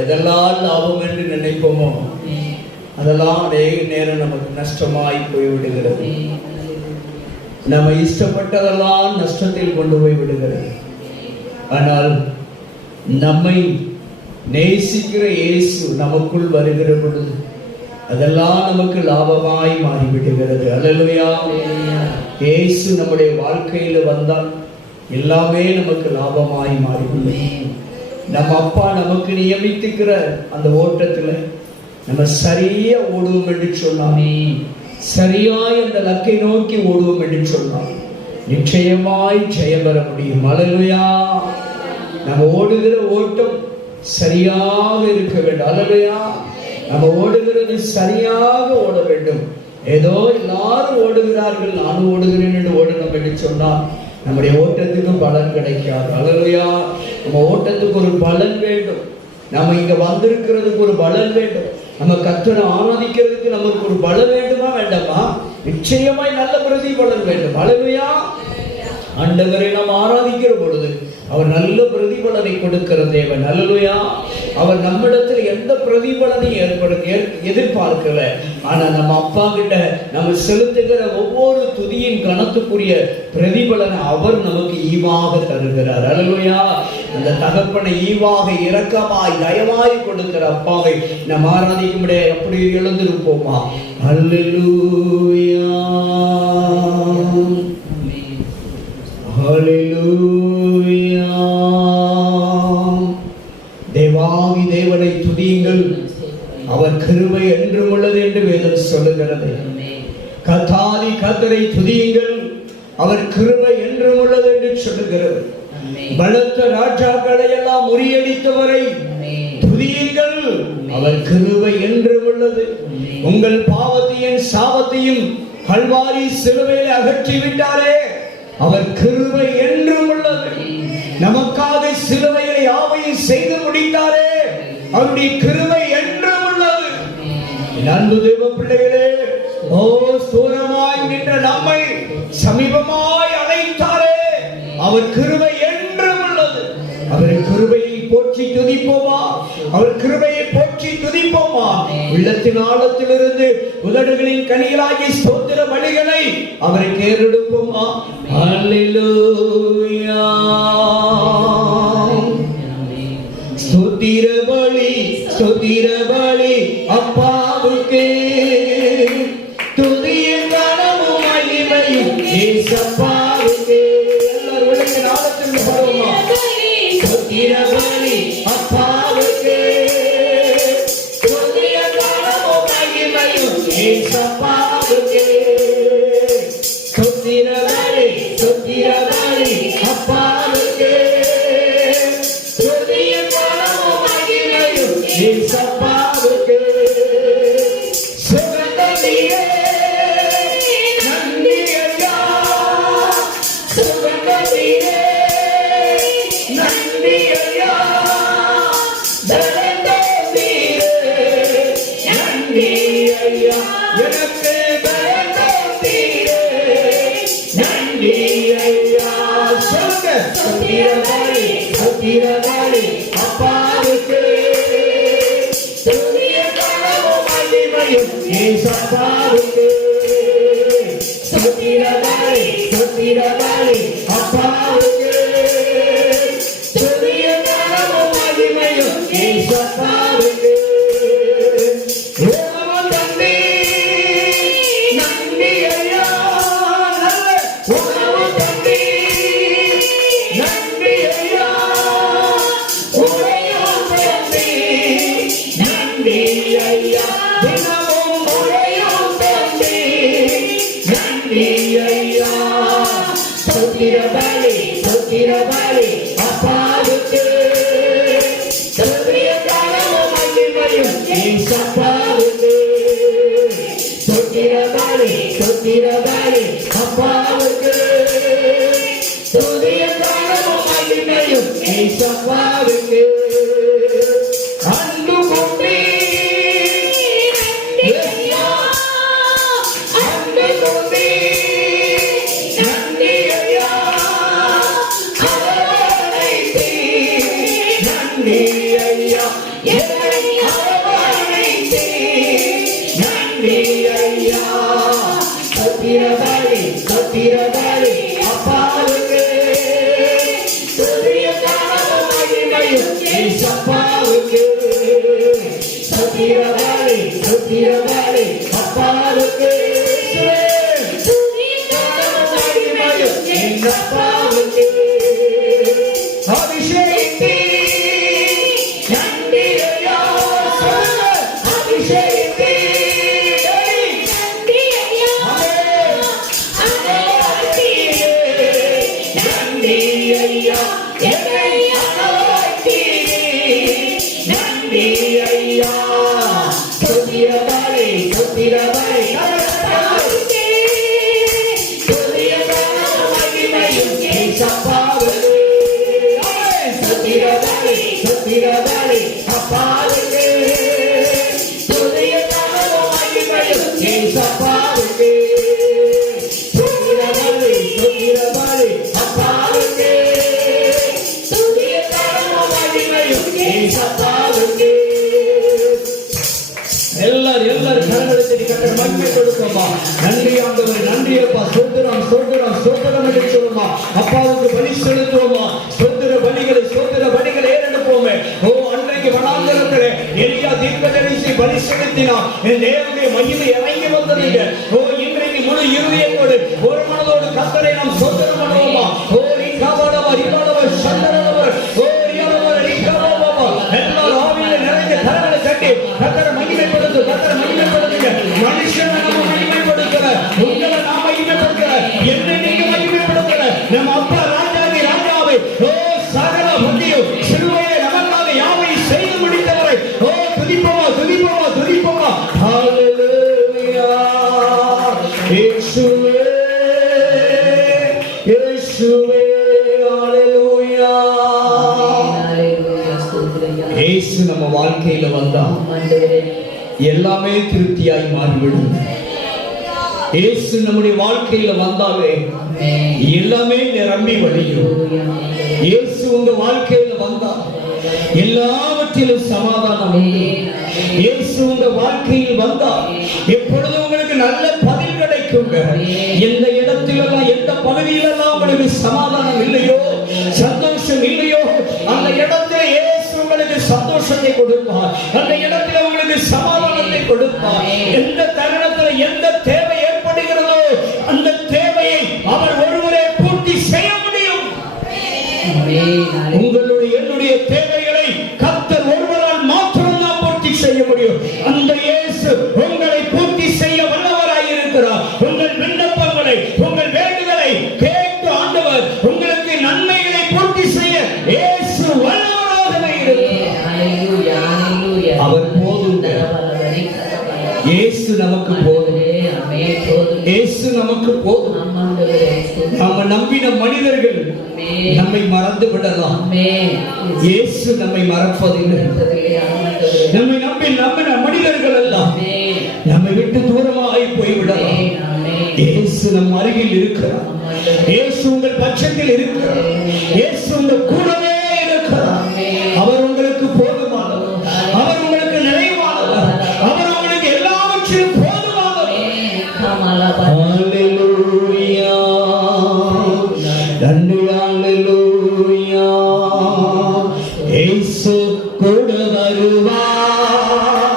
எதெல்லாம் லாபம் என்று நினைப்போமோ அதெல்லாம் அநேக நேரம் நமக்கு நஷ்டமாய் போய்விடுகிறது. நம்ம இஷ்டப்பட்டதெல்லாம் நஷ்டத்தில் கொண்டு போய் விடுகிறது. ஆனால் நம்மை நேசிக்கிற இயேசு நமக்குள் வருகிற பொழுது அதெல்லாம் நமக்கு லாபமாய் மாறிவிடுகிறது. அல்லேலூயா. இயேசு நம்முடைய வாழ்க்கையில வந்தால் எல்லாமே நமக்கு லாபமாய் மாறிவிடும். நம்ம அப்பா நமக்கு நியமித்துக்கிற அந்த ஓட்டத்துல நம்ம சரியா ஓடுவோம் என்று சொன்னாமே, சரியாய் அந்த லக்கை நோக்கி ஓடுவோம் என்று சொன்னால் நிச்சயமாய் ஜெயம் பெற முடியும். அல்லேலூயா. நம்ம ஓடுகிற ஓட்டம் சரியாக இருக்க வேண்டும். அல்லேலூயா. நம்ம ஓடுகிறது சரியாக ஓட வேண்டும். ஏதோ எல்லாரும் ஓடுகிறார்கள் நானும் ஓடுகிறேன் என்று ஓடணும் என்று சொன்னால் நம்முடைய ஓட்டத்துக்கு பலன் கிடைக்காது. அல்லேலூயா. நம்ம ஓட்டத்துக்கு ஒரு பலன் வேண்டும். நம்ம இங்க வந்திருக்கிறதுக்கு ஒரு பலன் வேண்டும். நம்ம கர்த்தரை ஆராதிக்கிறதுக்கு நமக்கு ஒரு பலன் வேண்டுமா வேண்டாமா? நிச்சயமாய் நல்ல பிரதிபலன் வேண்டும். அல்லேலூயா. ஆண்டவரை நாம் ஆராதிக்கிற பொழுது அவர் நல்ல பிரதிபலனை கொடுக்கிற தேவன். அல்லேலூயா. அவர் நம்மிடத்தில் எந்த பிரதிபலனையும் எதிர்பார்க்கல. ஆனா நம்ம அப்பா கிட்ட நம்ம செலுத்துகிற ஒவ்வொரு துதியின் கணத்துக்குரிய பிரதிபலனை அவர் நமக்கு ஈவாக தருகிறார். அல்லேலூயா. அந்த தகப்பனை ஈவாக இரக்கமாய் தயவாய் கொடுக்கிற அப்பாவை நாம் ஆராதிக்கும்படியே அப்படி எழுந்திருப்போமா? அல்லேலூயா. ஹல்லேலூயா. தேவாதி தேவனை துதியுங்கள், அவர் கிருபை என்றும் உள்ளது என்று வேதம் சொல்லுகிறது. கர்த்தாதி கர்த்தரை துதியுங்கள், அவர் கிருபை என்றும் உள்ளது என்று சொல்லுகிறது. பலத்த ராஜாக்களை எல்லாம் முறியடித்தவரை துதியுங்கள், அவர் கிருபை என்றும் உள்ளது. உங்கள் பாவத்தையும் சாபத்தையும் கல்வாரி சிலுவையில் அகற்றி விட்டாரே, அவர் கிருபை என்றும் உள்ளது. நமக்காக சிலுவையில் யாவையும் செய்து முடித்தாரே, அவருடைய கிருபை என்றும் உள்ளது. அன்பு தேவ பிள்ளைகளே, ஓ தூரமாய் நின்ற நம்மை சமீபமாய் அழைத்தாரே, அவர் கிருபை என்றும் உள்ளது. அவர் கிருபையை போற்றி துதிப்போமா? அவர் கிருபையை போற்றி துதிப்போமா? உள்ளத்தின் ஆழத்திலிருந்து உதடுகளின் கனிகளாகிய ஸ்தோத்திர பலிகளை அவருக்கு ஏறெடுப்போமா? அல்லேலூயா. ஸ்தோத்திர பலி, ஸ்தோத்திர பலி அப்பாவுக்கு, துதியும் கனமும் மகிமையும் இயேசுவுக்கு. எல்லாரும் உள்ளத்தின் ஆழத்திலிருந்து பாடுவோமா? ஸ்தோத்திர பலி அப்பாவுக்கு, துதியும் கனமும் மகிமையும் இயேசுவுக்கு. ஸ்தோத்திர பலி, ஸ்தோத்திர பலி அப்பாவுக்கு, துதியும் கனமும் மகிமையும் இயேசுவுக்கு. சுகந்தனியே நன்றி ஐயா, ஸ்தோத்திரபலி ஸ்தோத்திரபலி அப்பாவுக்கு துதிய கனமும் மகிமையும் ஏசப்பாவுக்கு ஸ்தோத்திரபலி ஸ்தோத்திரபலி அப்பாவுக்கு துதிய கனமும் மகிமையும் ஏசப்பாவுக்கு ஸ்தோத்திரபலி ஸ்தோத்திரபலி அப்பாவுக்கு துதிய கனமும் மகிமையும் ஏசப்பாவுக்கு ஸ்தோத்திரபலி ஸ்தோத்திரபலி அப்பாவுக்கு துதிய கனமும் மகிமையும் ஏசப்பாவுக்கு அன்பு கொண்டே அன்பு கொண்டே ஸ்தோத்திரபலி ஸ்தோத்திரபலி அப்பாவுக்கு துதிய கனமும் மகிமையும் ஏசப்பாவுக்கு ஸ்தோத்திரபலி ஸ்தோத்திரபலி அப்பாவுக்கு துதிய கனமும் மகிமையும் ஏசப்பாவுக்கு அபிஷேகி நன்றி ஐயா அபிஷேகி ஸ்தோத்திரபலி ஸ்தோத்திரபலி துதிய கனமும் மகிமையும் ஏசப்பாவுக்கு ஸ்தோத்திரபலி ஸ்தோத்திரபலி அப்பாவுக்கு துதிய கனமும் மகிமையும் ஏசப்பாவுக்கு ஸ்தோத்திரபலி ஸ்தோத்திரபலி அப்பாவுக்கு துதிய கனமும் மகிமையும் ஏசப்பாவுக்கு எல்லாரும் கரங்களை தட்டி கர்த்தர் மகிமை கொடுப்போமா. நன்றி ஆண்டவரே, நன்றி அப்பா, ஸ்தோத்திரம் ஸ்தோத்திரம் ஸ்தோத்திரம் என்று சொல்லுமா. அப்பாவுக்கு பலி செலுத்துவோமா. ஸ்தோத்திர பலிகளை ஏறெடுப்போமே. ஓ அன்றைக்கு வனாந்தரத்திலே எலியா தீர்க்கதரிசி பலி செலுத்தினார். தேவனுடைய மகிமை இறங்கி வந்தது. ஓ இன்றைக்கு முழு இருதயத்தோடு ஒரு மனதோடு கர்த்தரை நாம் ஸ்தோத்திரம் பண்ணுவோமா. ஓ ரிகாபலவர் இபாலவர் சந்தரவர் ஓ ரியாலவர் ரிகாபலவர் எல்லாரும் ஆவியிலே நிறைந்த கரங்களை தட்டி கர்த்தரை மகிமைப்படுத்து. கர்த்தரை மகிமைப்படுத்துங்க. மனுஷனை நாம மகிமைப்படுத்துற, உங்களை நாம மகிமைப்படுத்துற, என்ன நீங்க மகிமைப்படுத்துற நம்ம அப்பா ராஜாதி ராஜாவை ஓ சகல புத்தியும் சிலுவையை நமக்காக யாவை செய்து முடித்தவரை ஓ துதிப்போமா துதிப்போமா துதிப்போமா. ஹல்லேலூயா இயேசுவே இயேசுவே ஹல்லேலூயா. இயேசு நம்ம வாழ்க்கையில வந்தா எல்லாமே திருப்தியாய் மாறிவிடும். இயேசு நம்முடைய வாழ்க்கையில வந்தாலே எல்லாமே நிரம்பி வழியும். இயேசு உங்க வாழ்க்கையில வந்தா எல்லாவற்றிலும் சமாதானம் உண்டு. இயேசு உங்க வாழ்க்கையில் வந்தா எப்பொழுதும் உங்களுக்கு நல்ல பதில் கிடைக்குங்க. எந்த இடத்திலெல்லாம் எந்த பகுதியிலெல்லாம் உங்களுக்கு சமாதானம் இல்லையோ சந்தோஷம் இல்லையோ அந்த இடத்துல இயேசு உங்களுக்கு சந்தோஷத்தை கொடுப்பார். அந்த இடத்துல உங்களுக்கு சமாதானத்தை கொடுப்பார். எந்த தருணத்துல எந்த தேவை ஏற்படுகிறதோ அந்த தேவையை அவர் ஒருவரே பூர்த்தி செய்ய முடியும். உங்களுடைய என்னுடைய தேவைகளை கர்த்தர் ஒருவரால் மாத்திரம்தான் பூர்த்தி செய்ய முடியும். அந்த இயேசு உங்களை பூர்த்தி செய்ய வல்லவராய் இருக்கிறார். உங்கள் விண்ணப்பங்களை உங்கள் வேண்டுதலை கேட்டு ஆண்டவர் உங்களுக்கு நன்மைகளை பூர்த்தி செய்ய இயேசு வல்லவராக இருக்கிறார். அவர் போதும். இயேசு நமக்கு போதும். இயேசு நமக்கு போதும். நம்ம நம்பின மனிதர்கள் நம்மை மறந்து விடலாம். இயேசு நம்மை மறப்பதில்லை. நம்மை நம்பின மனிதர்கள் எல்லாம் நம்மை விட்டு தூரமாய் போய்விடலாம். இயேசு நம் அருகில் இருக்கிறார். இயேசு உங்கள் பட்சத்தில் இருக்கிறார். இயேசு உங்கள் கூடவே இருக்கிறார். அவர் உங்களுக்கு போதுமானவர். அவர் உங்களுக்கு நிறைவானவர். அவர் உங்களுக்கு எல்லாவற்றிலும் போதுமானவர். ஹல்லேலூயா, நன்றி, ஹல்லேலூயா. இயேசு கூட வருவார்,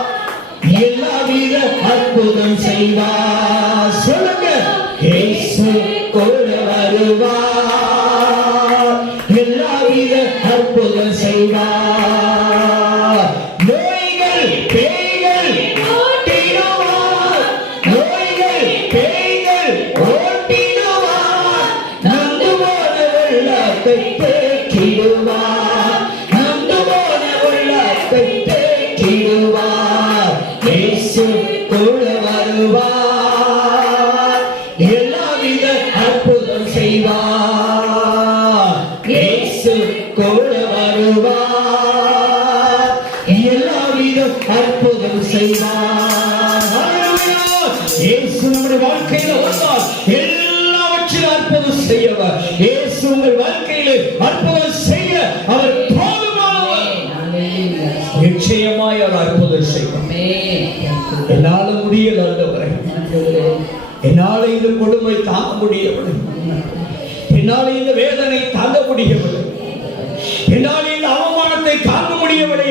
எல்லாவித அற்புதம் செய்வார். சொல்லுங்க, இயேசு கூட வருவார், எல்லாவித அற்புதம் செய்வார். நோய்கள் பேய்கள் ஓட்டிடுவார், நோய்கள் பேய்கள் ஓட்டிடுவார். நந்து போன வெள்ளத்தை தேற்றிடுவார், நந்து போன வெள்ளத்தை தேற்றிடுவார். இயேசு கூட வருவார், எல்லாவித அற்புதம் செய்வார். இயேசு கூட வருவார், எல்லாவித அற்புதம் செய்வார். ஹல்லேலூயா. இயேசு நம்முடைய வாழ்க்கையில வந்தால் எல்லாவற்றிலும் அற்புதம் செய்யவர். இயேசு உங்கள் வாழ்க்கையிலே அற்புதம் செய்ய அவர் போதுமானவர். நிச்சயமாய் அவர் அற்புதம் செய்வார். என்னால முடியல ஆண்டவரே, என்னால இந்த கொடுமை தாங்க முடியவில்லை, என்னால இந்த வேதனை தாங்க முடியவில்லை, என்னால இந்த அவமானத்தை தாங்க முடியவில்லை,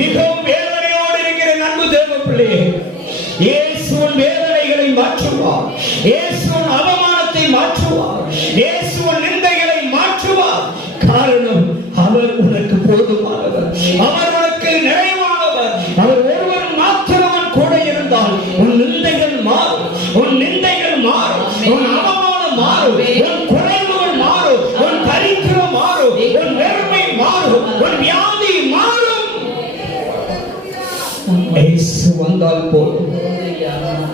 மிகவும் வேதனையோடு இருக்கிற அன்பு தேவ பிள்ளையே, இயேசுவின் வேதனைகளை மாற்றுவார். இயேசுவின் அவமானத்தை மாற்றுவார். இயேசுவின் நிந்தைகளை மாற்றுவார். காரணம், அவர் உனக்கு போதுமானவர். அவர் உனக்கு நிறைவானவர். அவர் ஒருவர் மாத்திரவன் கூட இருந்தால் உன் நிந்தைகள் மாறும், உன் நிந்தைகள் மாறும், உன் அவமானம் மாறும், உன் குறைவுகள் மாறும், உன் தரித்திரம் மாறும், உன் வெறுமை மாறும், உன் வியாதி மாறும். இயேசு வந்தால் போதும்,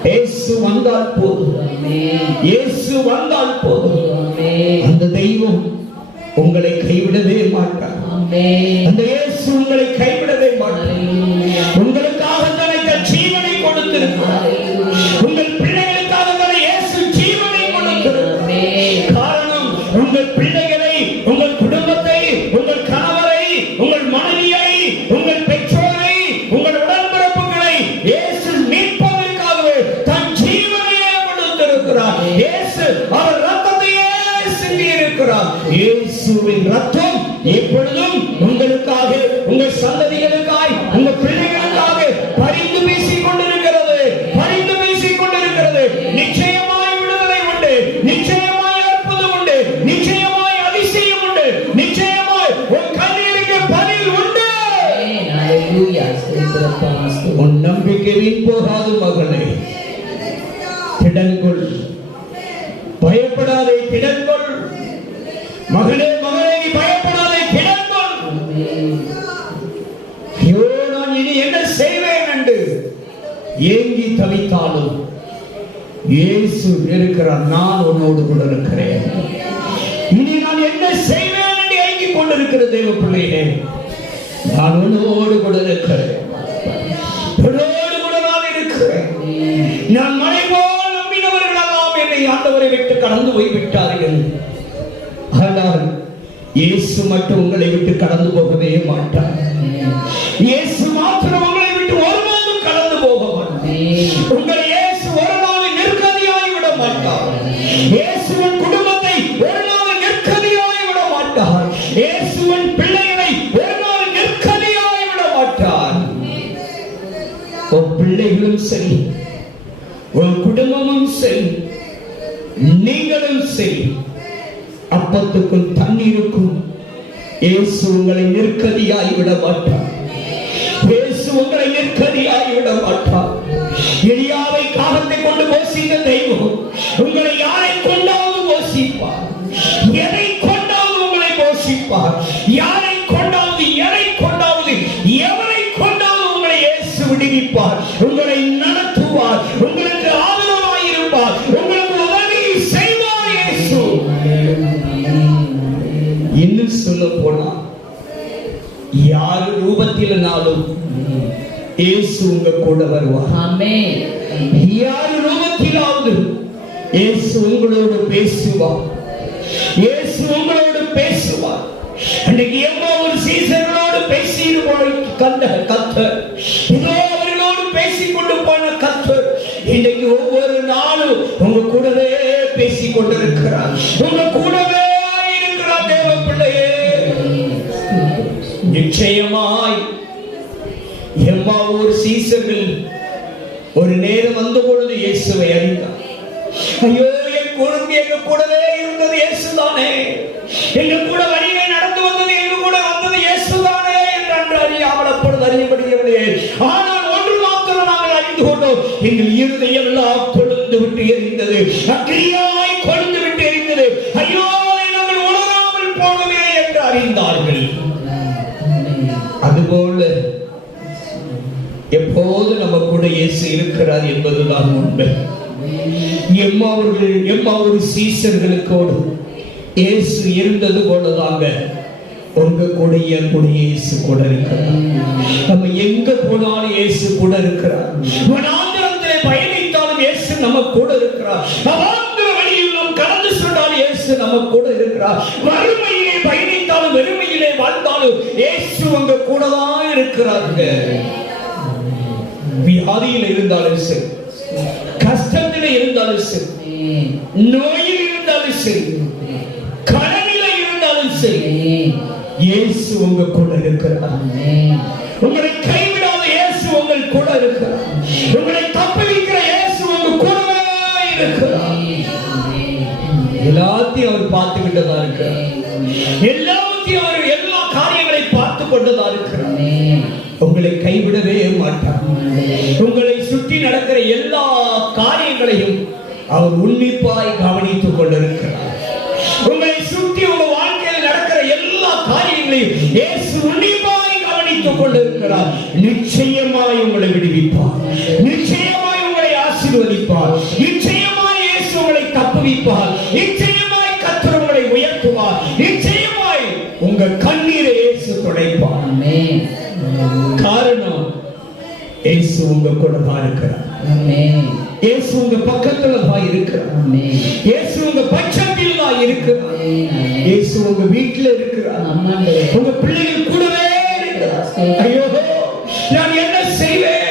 இயேசு வந்தால் போதும், இயேசு வந்தால் போதும். அந்த தெய்வம் உங்களை கைவிடவே மாட்டார். அந்த இயேசு உங்களை கைவிடவே மாட்டார். உங்களுக்காக தனக்கு ஜீவனை கொடுத்திருக்கிறார். உங்கள் பிள்ளைகளுக்காக தான் இயேசு ஜீவனை கொடுத்திருக்கிறார். காரணம், உங்கள் பிள்ளைகளை, உங்கள் குடும்பத்தை, உங்கள் கணவரை, உங்கள் மனைவியை, உங்கள் பெற்றோரை, உங்கள் உடன்பிறப்புகளை இயேசு மீட்பதற்காகவே தன் ஜீவனையே கொடுத்திருக்கிறார். இயேசு அவர் ரத்தத்தையே சிந்தி இருக்கிறார். இயேசுவின் ரத்தம் எப்பொழுதும் உங்களுக்காக, உங்கள் சந்ததிகளுக்காய், உங்கள் பிள்ளைகளுக்காக பரிந்து பேசிக் கொண்டிருக்கிறது, பரிந்து பேசிக் கொண்டிருக்கிறது. நிச்சயமாய் விடுதலை உண்டு, நிச்சயமாய் அற்புதம் உண்டு, நிச்சயமாய் அதிசயம் உண்டு, நிச்சயமாய் உன் கண்ணீருக்கு பதில் உண்டு. உன் நம்பிக்கை வீண் போகாது மகளே, திடன்கொள், பயப்படாதே, திடன்கொள். மகளே, மகளே, நீ பயப்படாதே, திடன்கொள். ஐயோ, நான் இனி என்ன செய்வேன் என்று ஏங்கி தவித்தாலும் இயேசு இருக்கிறார். நான் உன்னோடு கூட இருக்கிறேன். இனி நான் என்ன செய்வேன் என்று ஏங்கிக் கொண்டிருக்கிற தேவ பிள்ளையே, நான் உன்னோடு கூட இருக்கிறேன். உன்னோடு கூட நான் இருக்கிறேன். நான் மழை போல் நம்பினவர்களெல்லாம் என்னை ஆண்டவரை விட்டு கடந்து போய் விட்டார்கள். ஆனால் இயேசு மட்டும் உங்களை விட்டு கடந்து போகவே மாட்டார். இயேசு மாத்திரம் உங்களை விட்டு ஒருபோதும் கடந்து போக மாட்டார். உங்கள் இயேசு ஒரு நாள் நிற்கதியாய் விட மாட்டார். இயேசுவின் குடும்பத்தை ஒரு நாள் நிற்கதியாய் விட மாட்டார். இயேசுவின் பிள்ளைகளை ஒரு நாள் நிற்கதியாய் விட மாட்டார். உன் பிள்ளைகளும் சரி, உன் குடும்பமும் சரி, நீங்களும் சரி, அப்பத்துக்கும் தண்ணீருக்கும் இயேசு உங்களை நிற்கதியாய் விட மாட்டார். இயேசு உங்களை நிற்கதியாய் விட மாட்டார். எலியாவை காகத்தை கொண்டு போசித்த தெய்வம் உங்களை யாரை கொண்டாவது போஷிப்பார், எதை கொண்டாவது உங்களை போஷிப்பார், யாரை கொண்டாவது, எதை கொண்டாவது, எவரை கொண்டாவது உங்களை இயேசு விடுவிப்பார். உங்களை நடத்துவார், உங்களுக்கு ஆதரவாய் இருப்பார், உங்களுக்கு உதவி செய்வார் இயேசு. இன்னும் சொல்ல போனா, யார் ரூபத்திலனாலும் இயேசு உங்க கூட வருவார். ஆமென். யார் ரூபத்திலாவது இயேசு உங்களோடு பேசுவார். இயேசு உங்களோடு பேசுவார். அன்றைக்கு ஒரு சீசர்களோடு பேசிடுவாய் கண்ட கர்த்தர், இதோ அவர்களோடு பேசிக் கொண்டு போன கர்த்தர் இன்றைக்கு ஒவ்வொரு நாளும் உங்க கூடவே பேசிக் கொண்டிருக்கிறார். உங்க கூடவே இருக்கிறார் தேவ பிள்ளையே. நிச்சயமாய் ஒரு சீசர்கள் ஒரு நேரம் வந்த பொழுது இயேசுவை அறிந்தார். ஐயோ, என் குடும்பம் எங்க கூடவே இருந்தது இயேசுதானே, எங்க கூட வழியை நடந்து வந்தது, எங்க கூட வந்தது இயேசுதானே என்று அறியாமல் அப்பொழுது அறியப்படுகிறதே. ஆனால் ஒன்று மாத்திரம் நாங்கள் அறிந்து கொண்டோம், எங்கள் இருதயம் எல்லாம் கொழுந்து விட்டு எரிந்தது, அக்கிரியாய் கொழுந்து விட்டு எரிந்தது. ஐயோ, நாங்கள் உணராமல் போனவே என்று அறிந்தார்கள். அதுபோல எப்போது நம்ம கூட இயேசு இருக்கிறார் என்பதுதான் உண்மை. ஒரு சீசர்களுக்கோடு இயேசு இருந்தது போலதாங்க உங்க கூட இயேசு கூட இருக்கிறார். நம்ம எங்க போனாலும் இயேசு கூட இருக்கிறார். வனாந்திரத்திலே பயணித்தாலும் இயேசு நம்ம கூட இருக்கிறார். அவாந்திர வழியில் நாம் கடந்து சென்றாலும் இயேசு நம்ம கூட இருக்கிறார். வறுமையிலே பயணித்தாலும் வெறுமையிலே வாழ்ந்தாலும் இயேசு உங்க கூட தான் இருக்கிறாங்க. வியாதியில் இருந்தாலும் சரி, கஷ்டத்தில் இருந்தாலும் சரி, நோயில் இருந்தாலும் சரி, கடனில் இருந்தாலும் சரி, இயேசு உங்க கூட இருக்கிறார். உங்களை கைவிடாத இயேசு உங்கள் கூட இருக்கிறார். உங்களை தப்புவிக்கிற இயேசு உங்க கூடவே இருக்கிறார். எல்லாத்தையும் அவர் பார்த்துக்கிட்டதா இருக்கிறார். எல்லாத்தையும் அவர் எல்லா காரியங்களை பார்த்து கொண்டதா இருக்கிறார். உங்களை கைவிடவே மாட்டார். உங்களை சுற்றி நடக்கிற எல்லா காரியங்களையும் அவர் உன்னிப்பாய் கவனித்துக் கொண்டிருக்கிறார். உங்களை சுற்றி உங்க வாழ்க்கையில் நடக்கிற எல்லா காரியங்களையும் இயேசு உன்னிப்பாய் கவனித்துக் கொண்டிருக்கிறார். நிச்சயமாய் உங்களை விடுவிப்பார். நிச்சயமாய் உங்களை ஆசீர்வதிப்பார். நிச்சயமாய் இயேசு உங்களை தப்புவிப்பார். நிச்சயமாய் கர்த்தர் உங்களை உயர்த்துவார். நிச்சயமாய் உங்க கண்ணீரை இயேசு துடைப்பார். காரணம், இயேசு உங்க கூட தான் இருக்கிறார். இயேசு உங்க பக்கத்துல தான் இருக்கிறார். இயேசு உங்க பட்சத்தில் தான் இருக்கிறார். இயேசு உங்க வீட்டுல இருக்கிறார். உங்க பிள்ளைகள் கூடவே இருக்கிறார். ஐயோ, நான் என்ன செய்வேன்,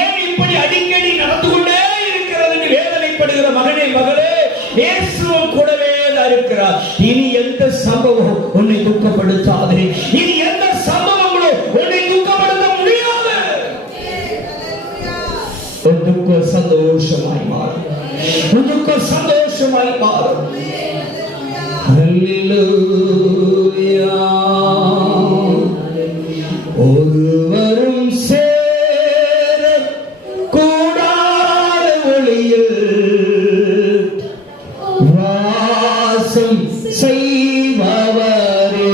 ஏன் இப்படி அடிக்கடி நடந்து கொண்டே இருக்கிறது என்று வேதனைப்படுகிற மகனே மகளே, இயேசு கூடவே தான் இருக்கிறார். இனி எந்த சம்பவம் உன்னை துக்கப்படுத்தாதே. இனி எந்த சம்பவங்களோ உன்னை துக்கப்படுத்த முடியாது. துக்க சந்தோஷமாய் மாறும். துக்க சந்தோஷமாய் மாறும். ஹல்லேலூயா. ஒருவரும் சேர கூடாத ஒளியில் வாசம் செய்பவரே,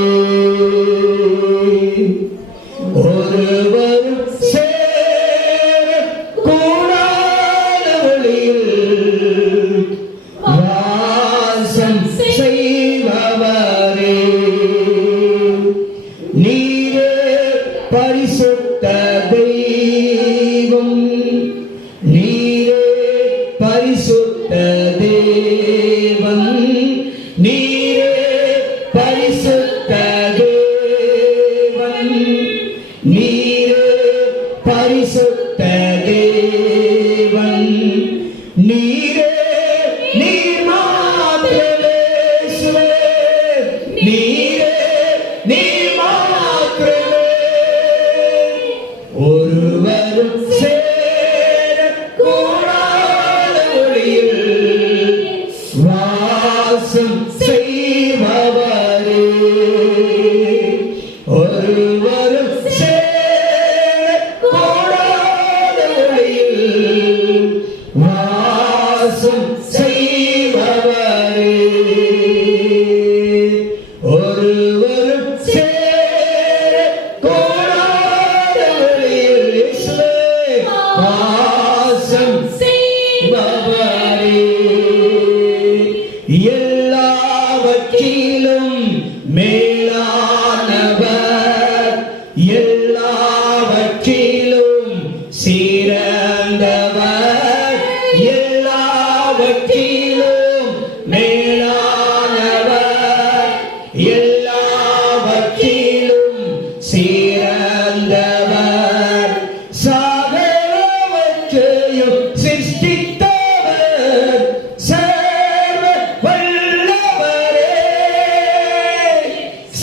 ஒருவரும் சேர கூடாத ஒளியில் வாசம் செய்பவரே, நீரே பரிசுத்த தெய்வம், நீரே பரிசுத்த தேவன், நீரே பரிசுத்த தேவன், நீரே பரிசுத்த தேவன், நீரே நீர் மாத்திரமே இயேசுவே, நீரே நீர் மாத்திரமே. ஒருவரும் சேர கூடாத ஒளியில் வாசம் செய்பவரே, ஒருவரும் சேர கூடாத ஒளியில் வாசம் செய்பவரே, ஒருவரும் சேர கூடாத ஒளியில் இயேசுவே வாசம் செய்பவரே. எல்லாவற்றிலும் மேலானவர், எல்லாவற்றிலும் சிறந்தவர், எல்லாவற்றிலும் எல்லாவற்றிலும் மேலானவர், எல்லாவற்றிலும் சிறந்தவர், சகலவற்றையும் சிருஷ்டித்தவர், சர்வ வல்லவரே,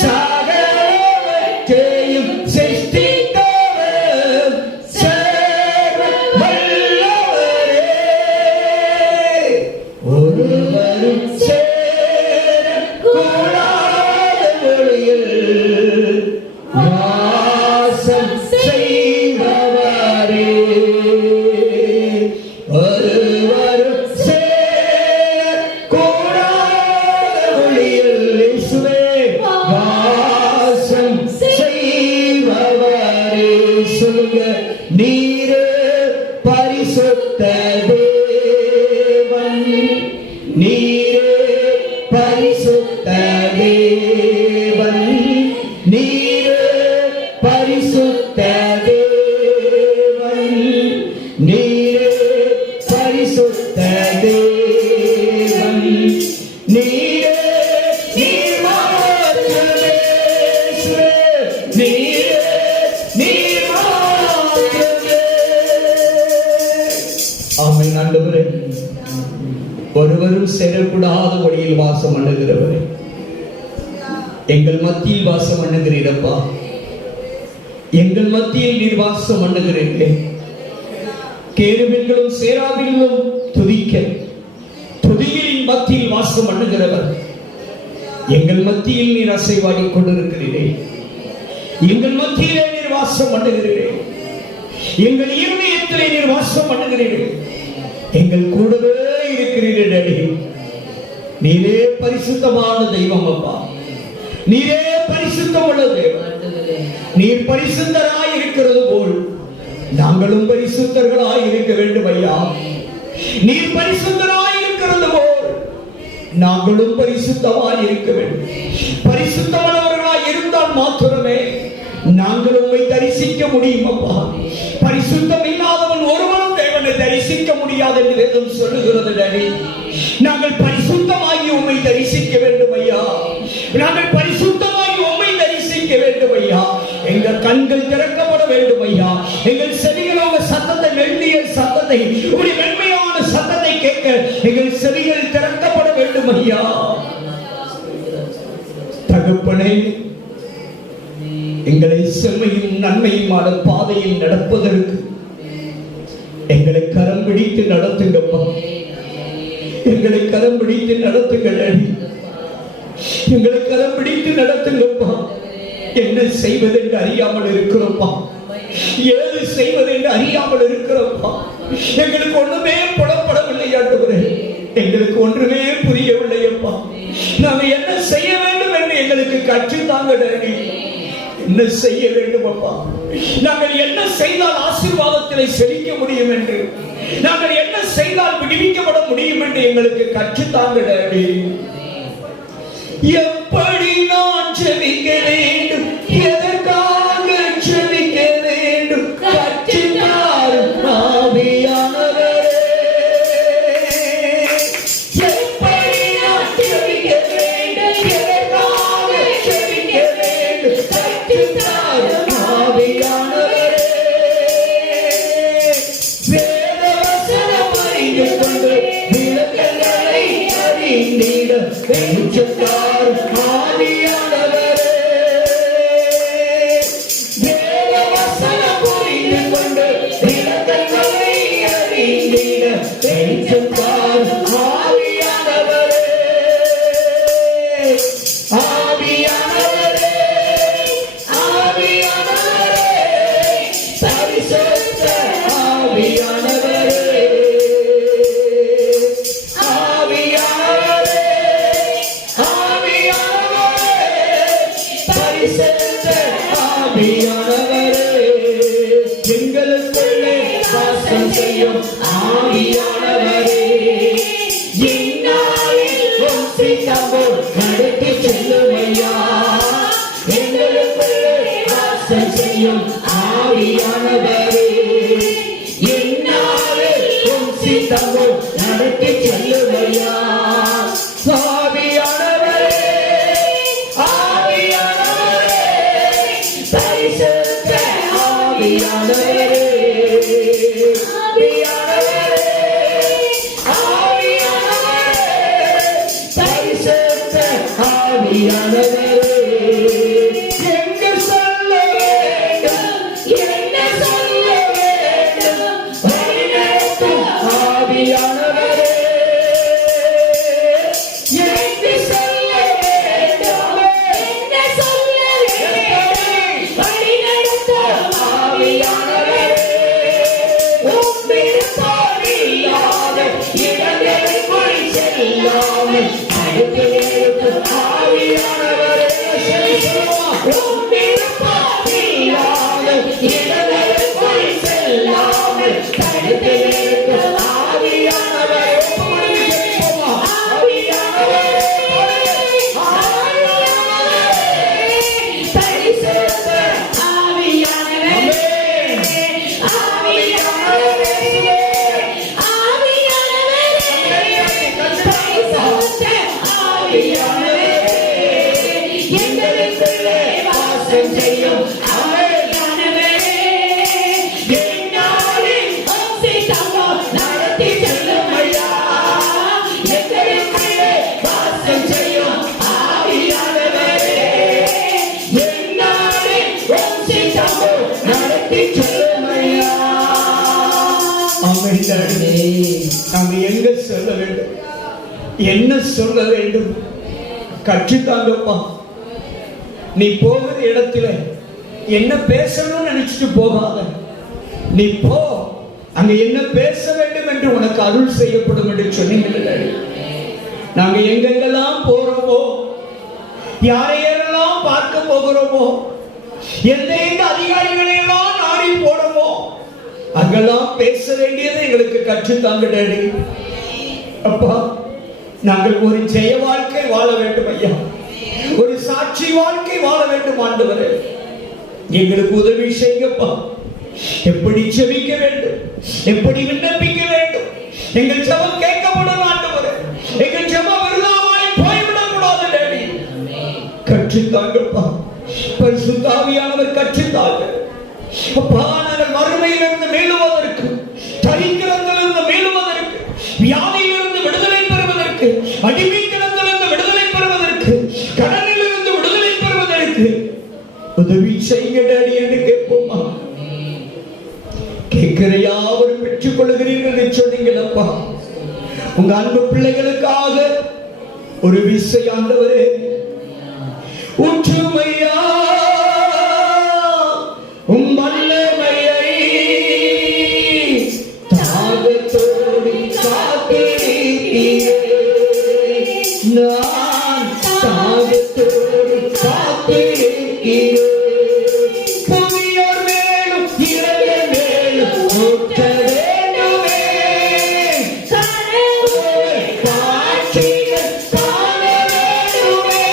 சகலவற்றையும் சிருஷ்டித்தவர், சர்வ வல்லவரே, ஒருவரும் சேரக்கூடாத ஒளியில் வாசம் செய்பவரே, ஒருவரும் சேரக்கூடாத ஒளியில் இயேசுவே வாசம் செய்பவரே. சொல்லுங்க, நீரே பரிசுத்த தேவன், நீரே பரிசுத்த தேவன், நீரே பரிசுத்த தேவன், நீரே பரிசுத்த தேவன், நீரே நீர் மாத்திரமே இயேசுவே, நீரே நீர் மாத்திரமே. ஆமென். ஆண்டவரே, ஒருவரும் சேரக்கூடாத ஒளியில் வாசம் பண்ணுகிறவரே, எங்கள் மத்தியில் வாசம் பண்ணுகிறீரப்பா, எங்கள் மத்தியில் நீர் வாசம் பண்ணுகிறீர்களே. கேருபீன்களும் சேராபீன்களும் துதிக்க துதிகளின் மத்தியில் வாசம் பண்ணுகிறவர், எங்கள் மத்தியில் நீர் அசைவாடி கொண்டிருக்கிறீரே, எங்கள் மத்தியிலே நீர் வாசம் பண்ணுகிறீரே, எங்கள் இருதயத்திலே நீர் வாசம் பண்ணுகிறீரே, எங்கள் கூடவே இருக்கிறீரே டாடி. நீரே பரிசுத்தமான தெய்வம் அப்பா, நீரே பரிசுத்தமுள்ள தேவன். நீர் பரிசுத்தராய் இருக்கிறது போல் நாங்களும் பரிசுத்தர்களாய் இருக்க வேண்டும் ஐயா. நீர் பரிசுத்தராய் இருக்கிறது போல் நாங்களும் பரிசுத்தமாய் இருக்க வேண்டும். பரிசுத்தமானவர்களாய் இருந்தால் மாத்திரமே நாங்கள் உம்மை தரிசிக்க முடியும் அப்பா. பரிசுத்தம் இல்லாதவன் ஒருவனும் தேவனை தரிசிக்க முடியாது என்று வேதம் சொல்லுகிறது டாடி. நாங்கள் பரிசுத்தமாகி உம்மை தரிசிக்க வேண்டும் ஐயா. நாங்கள் பரிசுத்தமாகி உம்மை தரிசிக்க வேண்டும் ஐயா. எங்கள் கண்கள் திறக்கப்பட வேண்டும் ஐயா. எங்கள் செவிகள் உங்க சத்தத்தை, மெல்லிய சத்தத்தை, உடைய மென்மையான சத்தத்தை கேட்க எங்கள் செவிகள் திறக்கப்பட வேண்டும் ஐயா. தகப்பனே, எங்களை செம்மையும் நன்மையுமான பாதையில் நடப்பதற்கு எங்களை கரம் பிடித்து நடத்துங்கப்பா. எங்களை கரம் பிடித்து நடத்துங்கள், எங்களை கரம் பிடித்து நடத்துங்கப்பா. என்ன செய்வதென்று அறியாமல் இருக்கிறோம்ப்பா, ஏது செய்வதென்று அறியாமல் இருக்கிறோம்ப்பா. எங்களுக்கு ஒண்ணுமே புலப்படவில்லை ஆண்டவரே, எங்களுக்கு ஒன்றுமே புரியவில்லையப்பா. நாம என்ன செய்ய வேண்டும் என்று எங்களுக்கு கற்றுத்தாங்க டாடி. என்ன செய்ய வேண்டும் அப்பா? நாங்கள் என்ன செய்தால் ஆசீர்வாதத்திலே செழிக்க முடியும் என்று, நாங்கள் என்ன செய்தால் விடுவிக்கப்பட முடியும் என்று எங்களுக்கு கற்றுத்தாங்க டாடி. எப்படி நான் ஜெபிக்க வேண்டும், எதற்காக ஜெபிக்க வேண்டும், கற்றுத்தாரும் ஆவியானவரே. எப்படி நான் ஜெபிக்க வேண்டும், எதற்காக ஜெபிக்க வேண்டும், கற்றுத்தாரும் ஆவியானவரே. வேதவசனம் அறிந்து கொண்டு விளக்கங்களை அறிந்திட கற்றுத்தாரும் ஆவியானவரே. வேதவசனம் புரிந்து கொண்டு விளக்கங்களை அறிந்திட கற்றுத்தாரும் ஆவியானவரே. ஆவியானவரே, ஆவியானவரே, பரிசுத்த ஆவியானவரே, ஆவியானவரே, ஆவியானவரே, பரிசுத்த ஆவியானவரே. எங்களுக்குள்ளே வாசம் செய்யும் ஆவியானவரே, இந்நாளில் உம் சித்தம்போல் நடத்தி செல்லும் ஐயா. எங்களுக்குள்ளே வாசம் செய்யும் ஆவியானவரே, இந்நாளில் உம் சித்தம்போல் நடத்தி செல்லும் ஆவியானவரே எங்கு சொல்ல வேண்டும், என்ன சொல்ல வேண்டும், வழிநடத்தும் ஆவியானவரே எங்கு சொல்ல வேண்டும், என்ன சொல்ல வேண்டும், வழிநடத்தும் ஆவியானவரே உம் விருப்பமில்லாத இடங்களுக்குள் செல்லாமல் தடுத்து நிறுத்தும் ஆவியானவரே உம் விருப்பமில்லாத இடங்களுக்குள் செல்லாமல் தடுத்து நிறுத்தும் ஆவியானவரே நாங்க எங்க சொல்ல வேண்டும், என்ன சொல்ல வேண்டும், கற்றுத்தாங்கப்பா. நீ போகிற இடத்துல என்ன பேசணும்னு நினைச்சிட்டு போகாத. நீ போ, அங்க என்ன பேச வேண்டும் என்று உனக்கு அருள் செய்யப்படும் என்று சொன்னீங்க. நாங்க எங்கெங்கெல்லாம் போறோமோ, யாரையெல்லாம் பார்க்க போகிறோமோ, எந்த அதிகாரிகளையெல்லாம் நாடி போடுமோ, அங்கெல்லாம் பேச வேண்டியதை எங்களுக்கு கற்றுத்தாங்க டாடி. அப்பா, நாங்கள் ஒரு ஜெய வாழ்க்கை வாழ வேண்டும் ஐயா, ஒரு சாட்சி வாழ்க்கை வாழ வேண்டும் ஆண்டவரே. எங்களுக்கு உதவி செய்யுங்கப்பா. எப்படி ஜெபிக்க வேண்டும், எப்படி விண்ணப்பிக்க வேண்டும், எங்கள் ஜெபம் கேட்கப்படும் ஆண்டவரே. எங்கள் ஜெபம் விருதாவாய் போய்விடக் கூடாது டாடி. கற்றுத்தாங்கப்பா. பரிசுத்த ஆவியானவர் கற்றுத்தாங்க அப்பா. நாங்கள் வறுமையிலிருந்து மீளுவதற்கு, தரித்திரத்திலிருந்து மீளுவதற்கு, வியாதியிலிருந்து விடுதலை பெறுவதற்கு, அடிமைத்தனத்திலிருந்து விடுதலை பெறுவதற்கு, கடனிலிருந்து விடுதலை பெறுவதற்கு உதவி செய்ய டாடி என்று கேட்போமா? கேட்கிற யாவரும் பெற்றுக் கொள்கிறீர்கள் என்று சொன்னீங்களப்பா. உங்க அன்பு பிள்ளைகளுக்காக ஒரு விசை ஆண்டவரே ஊற்றுமையா உம் வல்லமையை தாகத்தோடு காத்திருக்கிறேன். நான் தாகத்தோடு காத்திருக்கிறேன். புவியோர் மேலும் இரவின் மேலும் ஊற்ற வேண்டுமே. காட்சிகள் காண வேண்டுமே.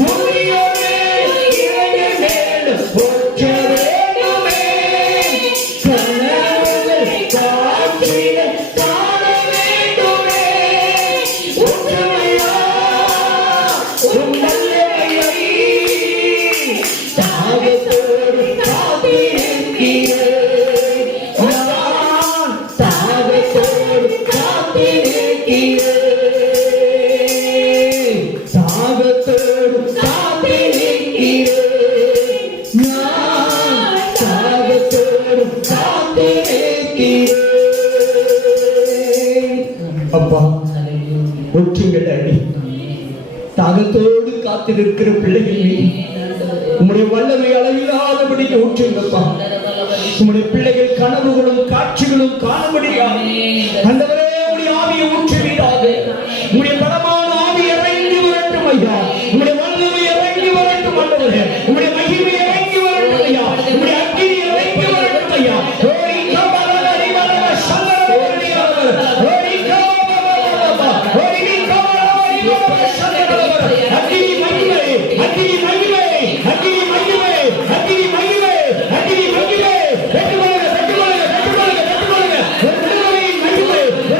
முதியோர் மேலும் இரவின் மேலும் ஊற்ற வேண்டுமே. கனவுகள் காட்சிகள் காண வேண்டுமே. ஊற்றுமையா உம் வல்லமையை தாகத்தோடு காத்திருக்கிறேன். நான் தாகத்தோடு காத்திருக்கிறேன். தாகத்தோடு காத்திருக்கிறேன். நான் தாகத்தோடு காத்திருக்கிறேன். அப்பா, ஒற்றுங்கள் அடி. தாகத்தோடு காத்திருக்கிற பிள்ளைகள் உம்முடைய வல்லமை அளவில்லாதபடி ஊற்றுங்கப்பா. உம்முடைய பிள்ளைகள் கனவுகளும் காட்சிகளும் காணும்படியாக ஆண்டவரே உம்முடைய ஆவியை ஊற்றுவீராக. உம்முடைய பரமான ஆவி இறங்கி வரட்டும் ஐயா. உம்முடைய வல்லமை இறங்கி வரட்டும் ஆண்டவரே. உம்முடைய மகிமை இறங்கி வரட்டும் ஐயா. உம்முடைய அக்கினி இறங்கி வரட்டும் ஐயா. ஓடி கபரல ரிவரல சல்லரவரியாவர். ஓடி கபரல ஓடி கபரல ரிவரல சல்லரவர். அக்கினி மகிமை, அக்கினி மகிமை, அக்கினி மகிமை, அக்கினி மகிமை, அக்கினி மகிமை. வெட்டுவாங்க, வெட்டுவாங்க, வெட்டுவாங்க, வெட்டுவாங்க. ஒரு விடுதலையின் மகிமை, ஒரு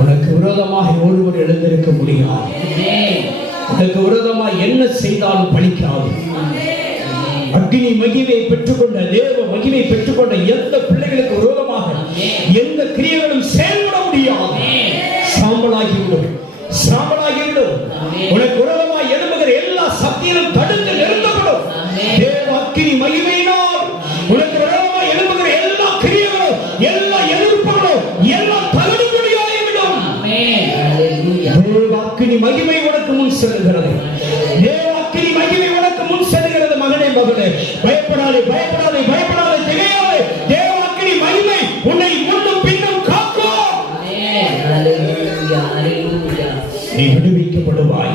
உனக்கு விரோதமாக ஒருவர் எழுந்திருக்க முடியாது. உனக்கு விரோதமாக என்ன செய்தாலும் பலிக்காது. அக்னி மகிமை பெற்றுக்கொண்ட தேவ மகிமை பெற்றுக்கொண்ட எந்த பிள்ளைகளுக்கு விரோதமாக எந்த கிரியைகளும் செயல்பட முடியாது. சாம்பலாகிவிடும், சாம்பலாகிவிடும். உனக்கு விரோதமாக எழும்புகிற எல்லா சக்தியிலும் தடுத்து நிறுத்தப்படும். தேவ அக்னி மகிமையினால் உனக்கு விரோதமாக எழும்புகிற எல்லா கிரியைகளும் எல்லா எதிர்ப்புகளும் எல்லாம் தள்ளுபடியாகிவிடும். தேவ அக்னி மகிமை உனக்கு முன் செல்கிறது. தேவ அக்னி மகிமை உனக்கு முன் செல்கிறது. மகனே, மகளே, பயப்படாதே, பயப்படாதே, பயப்படாதே, திகையாதே. தேவ அக்னி மகிமை உன்னை முன்னும் பின்னும் காக்கும். நீ விடுவிக்கப்படுவாய்,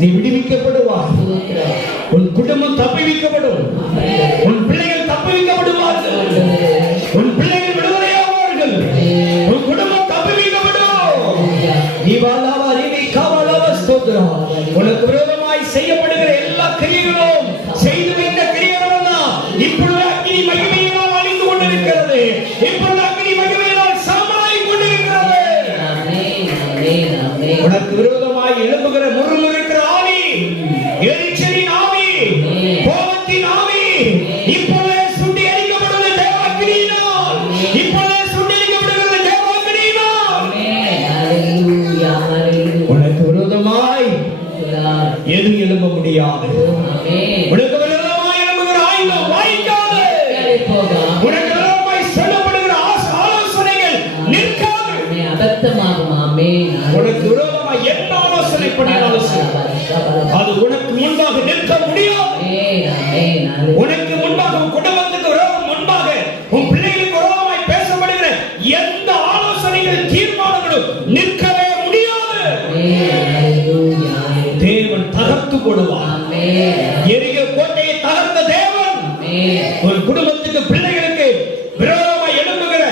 நீ விடுவிக்கப்படுவாய். உன் குடும்பம் தப்புவிக்கப்படும், உன் பிள்ளைகள் தப்புவிக்கப்படுவார்கள், உன் பிள்ளைகள் விடுதலையாவார்கள், உன் குடும்பம் தப்புவிக்கப்படும். உனக்கு விரோதமாய் செய்யப்படுகிற எல்லா கிரியைகளும் செய்து வைத்த கிரியைகள் தான் இப்பொழுது அக்னி மகிமையினால் அழிந்து கொண்டிருக்கிறது. இப்பொழுது அக்னி மகிமையினால் சாம்பலாகி கொண்டிருக்கிறது. உனக்கு விரோதமாய் எழும்புகிற முறுமுறுக்கிற ஆவி, எரிச்சலின் ஆவி, கோபத்தின் ஆவி இப்பொழுது சுண்டி எரிக்கப்படுவது தேவ அக்னியினால். இப்பொழுது சுண்டி எரிக்கப்படுகிறது தேவ அக்னியினால். உனக்கு விரோதமாய் எது எழும்ப முடியாது. உனக்கு விரோதமாய் எழும்புகிற ஆயுதம் வாய்க்காது. உனக்கு விரோதமாய் சொல்லப்படுகிற ஆலோசனைகள் நிற்காது. அபத்தமாகும். ஆமென். உனக்கு விரோதமாக என்ன ஆலோசனை பண்ணினாலும் அது உனக்கு முன்பாக நிற்க முடியாது. உனக்கு முன்பாக உன் குடும்பத்துக்கு விரோதம், முன்பாக உன் பிள்ளைகளுக்கு விரோதமாய் பேசப்படுகிற எந்த ஆலோசனைகள் தீர்மானங்களும் நிற்கவே முடியாது. தேவன் தகர்த்து போடுவார். எரிய கோட்டையை தகர்த்த தேவன் ஒரு குடும்பத்துக்கு, பிள்ளைகளுக்கு விரோதமாய் எழும்புகிற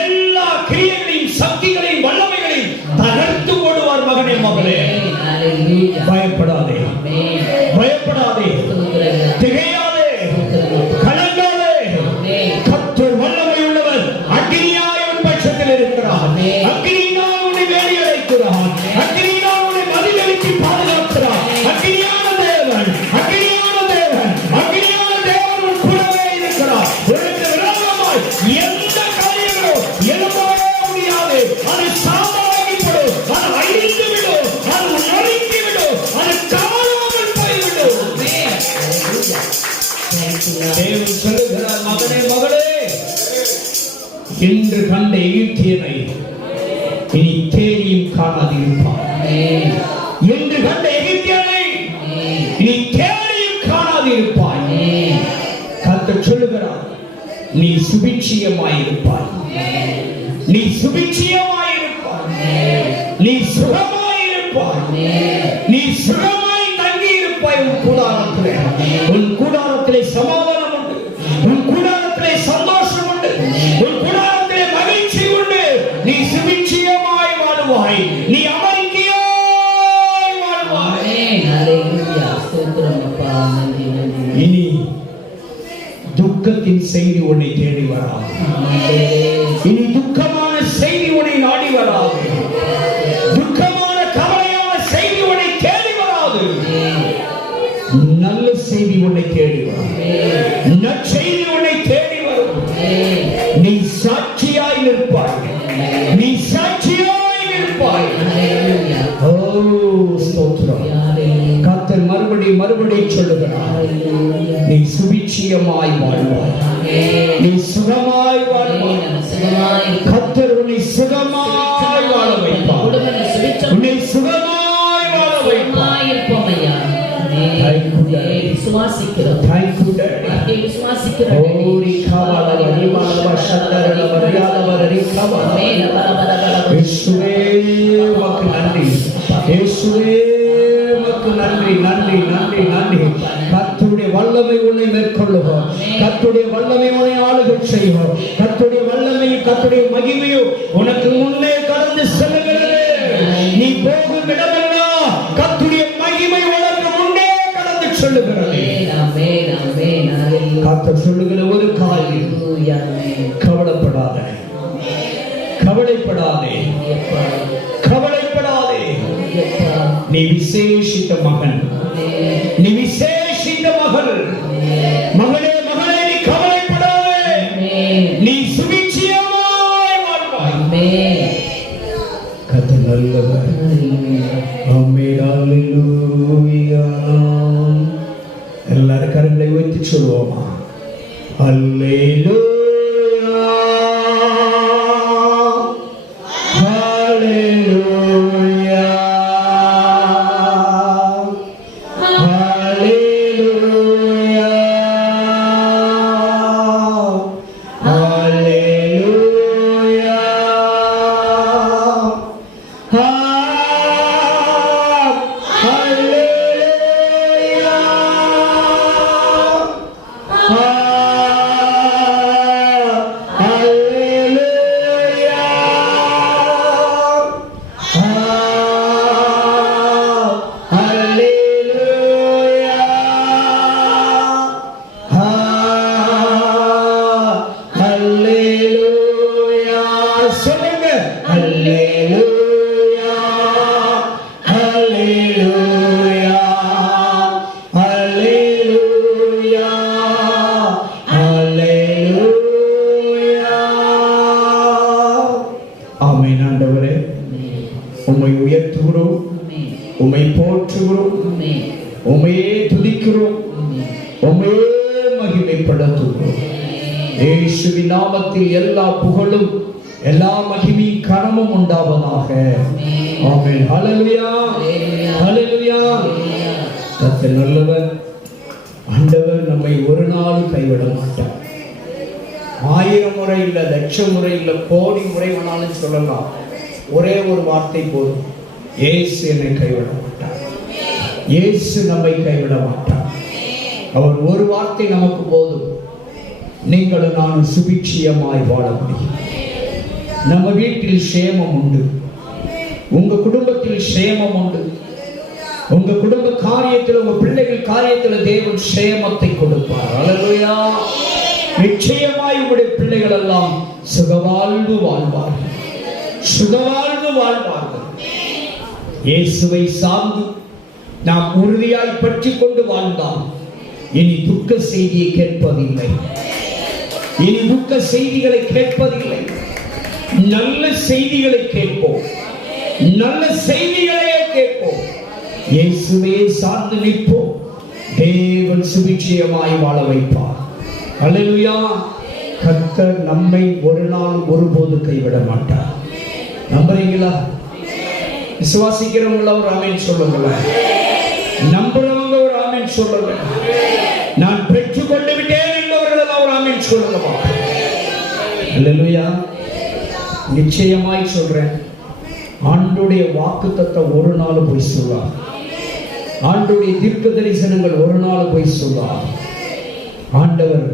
எல்லா கிரியைகளையும், சக்திகளையும், வல்லமைகளையும் தகர்த்து போடுவார். மகனே, மகளே, பயப்படாதே, பயப்படாதே, திகையாதே, கலங்காதே. கர்த்தர் வல்லமை உள்ளவர். அக்கினியாய் உன் பட்சத்தில் இருக்கிறார். அக்கினியாய் உன்னை வேலி அடைக்கிறார். அக்கினியாய் உன்னை மதிலளித்து பாதுகாக்கிறார். அக்கினியான தேவன், அக்கினியான தேவன், அக்கினியான தேவன் உன் கூடவே இருக்கிறார். உனக்கு விரோதமாய் எந்த காரியங்களும் எழும்பவே முடியாது. அது சாதாரணப்படும், அது அழிந்து விடும், அது நொறுங்கி விடும், அது காணாமல் போய்விடும். தேவன் சொல்லுகிறார், மகனே, மகளே, இன்று கண்ட எகிப்தியனை இனி தேடியும் காணாதிருப்பார். இன்று கண்ட எகிப்தியனை இனி தேடியும் காணாதிருப்பாய். கர்த்தர் சொல்லுகிறார், நீ சுபிட்சியமாயிருப்பாய், நீ சுபிட்சியமாயிருப்பாய், நீ சுகமாயிருப்பாய், நீ சுகமாய் தங்கி இருப்பாய். உன் கூடாரத்திலே, உன் கூடாரத்திலே சமாதானம் உண்டு, உன் கூடாரத்திலே சந்தோஷம் உண்டு, உன் கூடாரத்திலே மகிழ்ச்சி உண்டு. நீ சுபிட்சியமாய் வாழ்வாய், நீ அமர்ந்தியாய் வாழ்வாய். இனி துக்கத்தின் செய்தி உன்னை தேடி வராது. இனி துக்கமான செய்தி உன்னை நாடி வராது. துக்கமான கவலையான செய்தி உன்னை தேடி வராது. நல்ல செய்தி உன்னை தேடி வரும். நற்செய்தி உன்னை தேடி வரும். நீ சாட்சியாய் நிற்பாய், நீ சாட்சியாய் நிற்பாய். ஓ ஸ்தோத்திரம். கர்த்தர் மறுபடியும் சொல்லுகிறார், நீ சுபிட்சியமாய் வாழ்வாய், நீ சுகமாய் வாழ்வாய். கர்த்தர் உன்னை சுகமாய் வாழ வைப்பார், உன்னை சுகமாய் வாழ வைப்பார். விசுவாசிக்கிறோம். நன்றி, நன்றி, நன்றி, நன்றி. கர்த்தருடைய வல்லமை உன்னை மேற்கொள்ளுவோம். கர்த்தருடைய வல்லமை உன்னை ஆளுகை செய்வோம். கர்த்தருடைய வல்லமையும் கர்த்தருடைய மகிமையும் உனக்கு முன்னே கடந்து செல்லுகிறது. நீ போகும் இடமெல்லாம் கர்த்தருடைய மகிமை உனக்கு முன்னே கடந்து செல்லுகிறது. கர்த்தர் சொல்லுகிற ஒரு காரியம், கவலைப்படாதே, கவலைப்படாதே, கவலைப்படாதே. நீ விசேஷித்த மகன், நீ விசேஷித்த மகள். மகளே, மகளே, நீ கவலைப்படாதே, நீ சுபிட்சியமாய் வாழ்வாய். கர்த்தர் நல்லவர். ஆமென். அல்லேலூயா. எல்லாரும் கரங்களை உயர்த்தி சொல்லுவோமா? அல்லேலூயா, உம்மை உயர்த்துகிறோம், உம்மை போற்றுகிறோம், உம்மையே துதிக்கிறோம், உம்மையே மகிமைப்படுத்துகிறோம். இயேசுவின் நாமத்தில் எல்லா புகழும் எல்லா மகிமை கனமும் உண்டாவதாக. ஆமென். ஹல்லேலூயா, ஹல்லேலூயா. கர்த்தர் நல்லவர். ஆண்டவர் நம்மை ஒரு நாள் கைவிட மாட்டார். 1000 முறை இல்லை, 1,00,000 முறை இல்லை, கோடி முறை வேணாலும் சொல்லலாம். ஒரே ஒரு வார்த்தை போதும். இயேசு என்னை கைவிட மாட்டார். இயேசு நம்மை கைவிட மாட்டார். அவர் ஒரு வார்த்தை நமக்கு போதும். நீங்களும் நானும் சுபிட்சியமாய் வாழ முடியும். நம்ம வீட்டில் சேமம் உண்டு. உங்க குடும்பத்தில் சேமம் உண்டு. உங்க குடும்ப காரியத்தில், உங்க பிள்ளைகள் காரியத்தில் தேவன் சேமத்தை கொடுப்பார். அல்லேலூயா. நிச்சயமாய் உங்களுடைய பிள்ளைகள் எல்லாம் சுகவாழ்வு வாழ்வார்கள். சுகவாழ்வு வாழ்வார்கள். இயேசுவை சார்ந்து நாம் உறுதியாய் பற்றி கொண்டு வாழ்ந்தால் இனி துக்க செய்தியை கேட்பதில்லை. இனி துக்க செய்திகளை கேட்பதில்லை. நல்ல செய்திகளை கேட்போம். நல்ல செய்திகளையே கேட்போம். இயேசுவே சார்ந்து நிற்போம். தேவன் சுபிட்சயமாய் வாழ வைப்பார். அல்லேலூயா. கர்த்தர் நம்மை ஒரு நாள் ஒருபோது கைவிட மாட்டார். நம்புறீங்களா? விசுவாசிக்கிறவங்கள ஒரு ஆமென் சொல்லுங்க. நம்புறவங்க ஒரு ஆமென் சொல்லுங்க. நான் பெற்றுக் கொண்டு விட்டேன் என்பவர்கள் எல்லாம் ஒரு ஆமென் சொல்லுங்க. அல்லேலூயா. நிச்சயமாய் சொல்றேன், ஆண்டுடைய வாக்குத்தத்தம் ஒரு நாள் போய் சொல்வார். ஆண்டுடைய தீர்க்க தரிசனங்கள் ஒரு நாள் போய் சொல்வார். ஆண்டவர்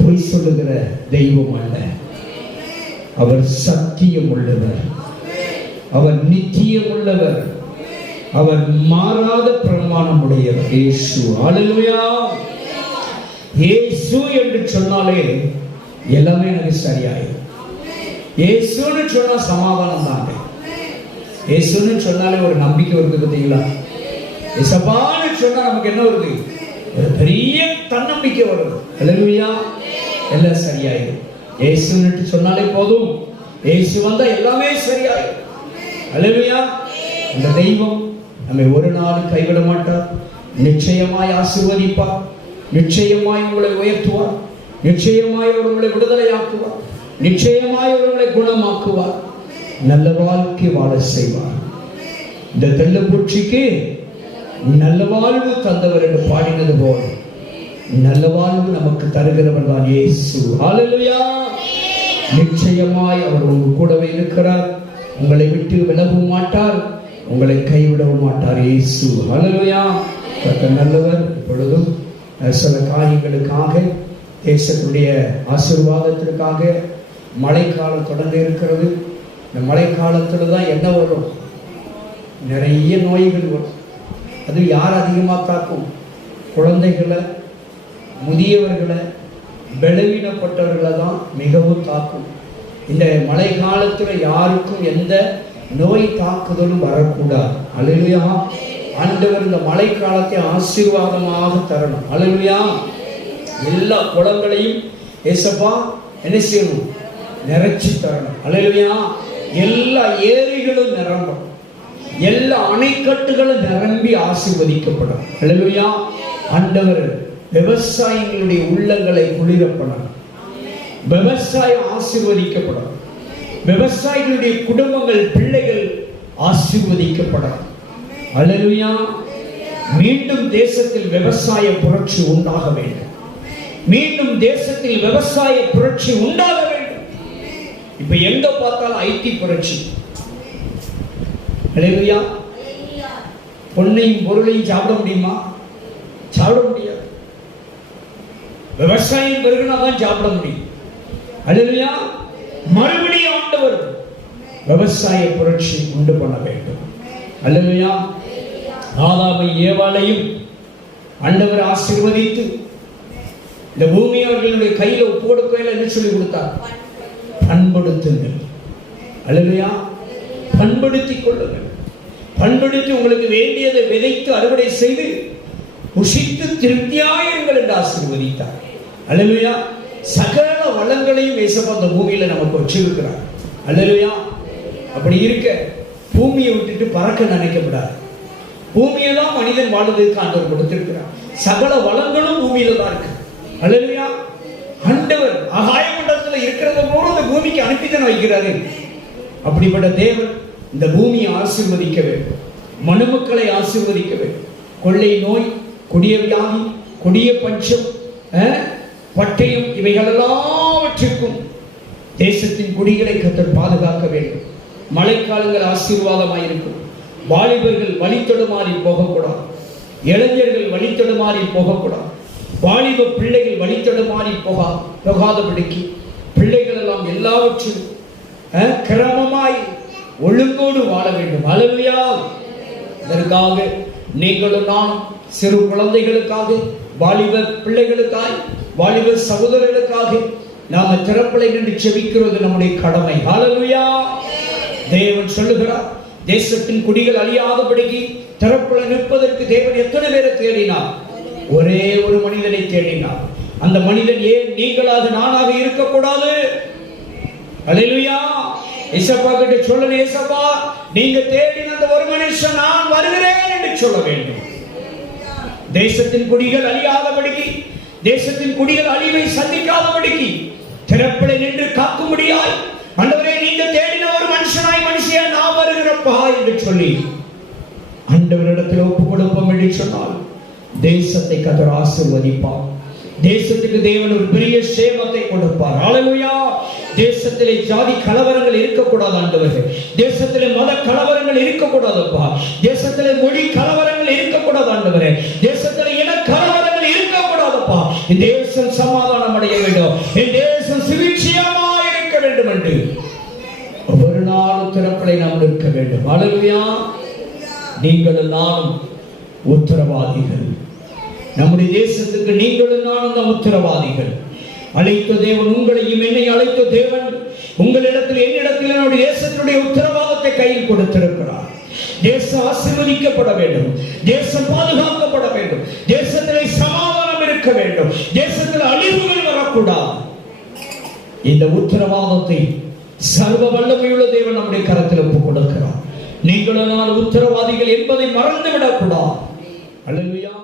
பொய் சொல்லுகிற தெய்வம் அல்ல. அவர் சத்தியம் உள்ளவர். அவர் நித்தியம் உள்ளவர். அவர் மாறாத பிரமாணம் உடையவர். இயேசு. அல்லேலூயா. இயேசு என்று சொன்னாலே எல்லாமே எனக்கு சரியாயிடும். இயேசுன்னு சொன்னா சமாதானம் தாங்க. இயேசுன்னு சொன்னாலே ஒரு நம்பிக்கை வருது. பார்த்தீங்களா? இயேசப்பான்னு சொன்னா நமக்கு என்ன வருது? ஒரு பெரிய தன்னம்பிக்கை வருது. அல்லேலூயா. எல்லாம் சரியாயிடும். இயேசுன்னு சொன்னாலே போதும். இயேசு வந்தா எல்லாமே சரியாயிடும். அல்லேலூயா. அந்த தெய்வம் நம்மை ஒரு நாள் கைவிட மாட்டார். நிச்சயமாய் ஆசீர்வதிப்பார். நிச்சயமாய் உங்களை உயர்த்துவார். நிச்சயமாய் உங்களை விடுதலையாக்குவார். நிச்சயமாய் உங்களை குணமாக்குவார். நல்ல வாழ்க்கை வாழ செய்வார். இந்த தெள்ளப்பூச்சிக்கு நல்ல வாழ்வு தந்தவர் என்று பாடினது போல் நல்ல வாழ்வு நமக்கு தருகிறவர் தான் இயேசு. ஹல்லேலூயா. நிச்சயமாய் அவர் உங்க கூடவே இருக்கிறார். உங்களை விட்டு விலகவும் மாட்டார். உங்களை கைவிடவும் மாட்டார். இயேசு. ஹல்லேலூயா. கர்த்தர் நல்லவர். இப்பொழுதும் சில காரியங்களுக்காக, தேசத்துடைய ஆசீர்வாதத்திற்காக, மழைக்காலம் தொடர்ந்து இருக்கிறது. இந்த மழைக்காலத்தில் தான் என்ன வரும்? நிறைய நோய்கள் வரும். அது யார் அதிகமாக தாக்கும்? குழந்தைகளை, முதியவர்களை, பலவீனப்பட்டவர்களை தான் மிகவும் தாக்கும். இந்த மழை காலத்தில் யாருக்கும் எந்த நோய் தாக்குதலும் வரக்கூடாது. அல்லேலூயா. ஆண்டவர் இந்த மழை காலத்தை ஆசீர்வாதமாக தரணும். அல்லேலூயா. எல்லா குளங்களையும் ஏசப்பா என்ன செய்யணும்? நிறைச்சி தரணும். அல்லேலூயா. எல்லா ஏரிகளும் நிரம்பணும். எல்லா அணைக்கட்டுகளும் நிரம்பி ஆசீர்வதிக்கப்படும். அல்லேலூயா. ஆண்டவர் விவசாயிகளுடைய உள்ளங்களை குளிரப்படும். விவசாயம் ஆசீர்வதிக்கப்படும். விவசாயிகளுடைய குடும்பங்கள், பிள்ளைகள் ஆசீர்வதிக்கப்படும். அல்லேலூயா. மீண்டும் தேசத்தில் விவசாய புரட்சி உண்டாக வேண்டும். மீண்டும் தேசத்தில் விவசாய புரட்சி உண்டாக வேண்டும். இப்ப எங்க பார்த்தாலும் ஐடி புரட்சி. அல்லேலூயா. பொன்னையும் பொருளையும் சாப்பிட முடியுமா? சாப்பிட முடியாது. விவசாயம் பெருகினாதான் சாப்பிட முடியும். அல்லேலூயா. மறுபடியும் ஆண்டவர் விவசாய புரட்சி உண்டு பண்ண வேண்டும். அல்லேலூயா. ஆதாமை ஏவாளையும் ஆண்டவர் ஆசீர்வதித்து இந்த பூமியை அவர்களுடைய கையில ஒப்பு கொடுக்கையில என்ன சொல்லி கொடுத்தார்? பண்படுத்துங்கள். அல்லேலூயா. பண்படுத்திக் கொள்ளுங்கள். பண்படுத்தி உங்களுக்கு வேண்டியதை விதைத்து அறுவடை செய்து புசித்து திருப்தியாயிருங்கள் என்று ஆசீர்வதித்தார். அல்லேலூயா. சகல வளங்களையும் இயேசப்பா அந்த பூமியில நமக்கு வச்சிருக்கிறார். அல்லேலூயா. அப்படி இருக்க பூமியை விட்டுட்டு பறக்க நினைக்கப்படாது. பூமியை தான் மனிதன் வாழ்வதற்கு ஆண்டவர் கொடுத்திருக்கிறார். சகல வளங்களும் பூமியில தான் இருக்கு. அல்லேலூயா. ஆண்டவர் ஆகாய மண்டலத்தில் வானத்துல இருக்கிறத போல இந்த பூமிக்கு அனுப்பிதான் வைக்கிறாரு. அப்படிப்பட்ட தேவன் இந்த பூமியை ஆசீர்வதிக்க வேண்டும், மனுமக்களை ஆசீர்வதிக்க வேண்டும். கொள்ளை நோய், கொடிய வியாதி, கொடிய பஞ்சம், பட்டயம் இவைகள் எல்லாவற்றிற்கும் தேசத்தின் குடிகளை கர்த்தர் பாதுகாக்க வேண்டும். மழைக்காலங்கள் ஆசீர்வாதமாயிருக்கும். வாலிபர்கள் வழித்தொடுமாறி போகக்கூடாது, இளைஞர்கள் வழித்தொடுமாறி போகக்கூடாது, வாலிப பிள்ளைகள் வழித்தொடுமாறி போகாதபடிக்கு பிள்ளைகள் எல்லாம் எல்லாவற்றிலும் கிரமமாய் ஒழுங்கோடு வாழ வேண்டும். அல்லேலூயா. இதற்காக நீங்களும் நான் சிறு குழந்தைகளுக்காக, வாலிப பிள்ளைகளுக்காக, வாலிப சகோதரர்களுக்காக நாம திறப்பலை நின்று செபிக்கிறது நம்முடைய கடமை. அல்லேலூயா. தேவன் சொல்லுகிறார், தேசத்தின் குடிகள் அழியாதபடிக்கு திறப்பலை நிற்பதற்கு தேவன் எத்தனை பேரை தேடினார்? ஒரே ஒரு மனிதனை தேடினார். அந்த மனிதன் ஏன் நீங்களாக நானாக இருக்கக்கூடாது? அல்லேலூயா. ஏசப்பா கிட்ட சொல்லணும், ஏசப்பா நீங்க தேடின அந்த ஒரு மனுஷன் நான் வருகிறேன் என்று சொல்ல வேண்டும். தேசத்தின் குடிகள் அழியாதபடிக்கு, தேசத்தின் குடிகள் அழிவை சந்திக்காதபடிக்கு திறப்பலை நின்று காக்கும்படியாய் ஆண்டவரே நீங்க தேடின ஒரு மனுஷனாய் மனுஷியா நான் வருகிறப்பா என்று சொல்லி ஆண்டவரிடத்தில் ஒப்பு கொடுப்போம் என்று சொன்னால் தேசத்தை கர்த்தர் ஆசீர்வதிப்பார். தேசத்துக்கு தேவன் ஒரு பெரிய சேமத்தை கொடுப்பார். அல்லேலூயா. தேசத்திலே ஜாதி கலவரங்கள் இருக்கக்கூடாது ஆண்டவரே. தேசத்திலே மத கலவரங்கள் இருக்கக்கூடாதுப்பா. தேசத்திலே மொழி கலவரங்கள் இருக்கக்கூடாது ஆண்டவரே. தேசத்திலே இன கலவரங்கள் இருக்கக்கூடாதுப்பா. இந்த தேசம் சமாதானம் அடைய வேண்டும், இந்த தேசம் சுவிட்சியமாக இருக்க வேண்டும் என்று ஒவ்வொரு நாளும் திறப்பலை நாம் இருக்க வேண்டும். அல்லேலூயா. நீங்கள் நானும் உத்தரவாதிகள். நம்முடைய தேசத்துக்கு நீங்களும் நானும் தான் உத்தரவாதிகள். அழைத்த தேவன் உங்களையும் என்னை அழைத்த தேவன் உங்களிடத்தில் என்னிடத்தில் என்னுடைய தேசத்தினுடைய உத்தரவாதத்தை கையில் கொடுத்திருக்கிறார். தேசம் ஆசீர்வதிக்கப்பட வேண்டும், தேசம் பாதுகாக்கப்பட வேண்டும், தேசத்திலே சமாதானம் இருக்க வேண்டும், தேசத்தில் அழிவுகள் வரக்கூடாது. இந்த உத்தரவாதத்தை சர்வ வல்லமையுள்ள தேவன் நம்முடைய கரத்தில் ஒப்புக் கொடுக்கிறார். நீங்களும் நான் உத்தரவாதிகள் என்பதை மறந்து விடக்கூடாது. அல்லேலூயா.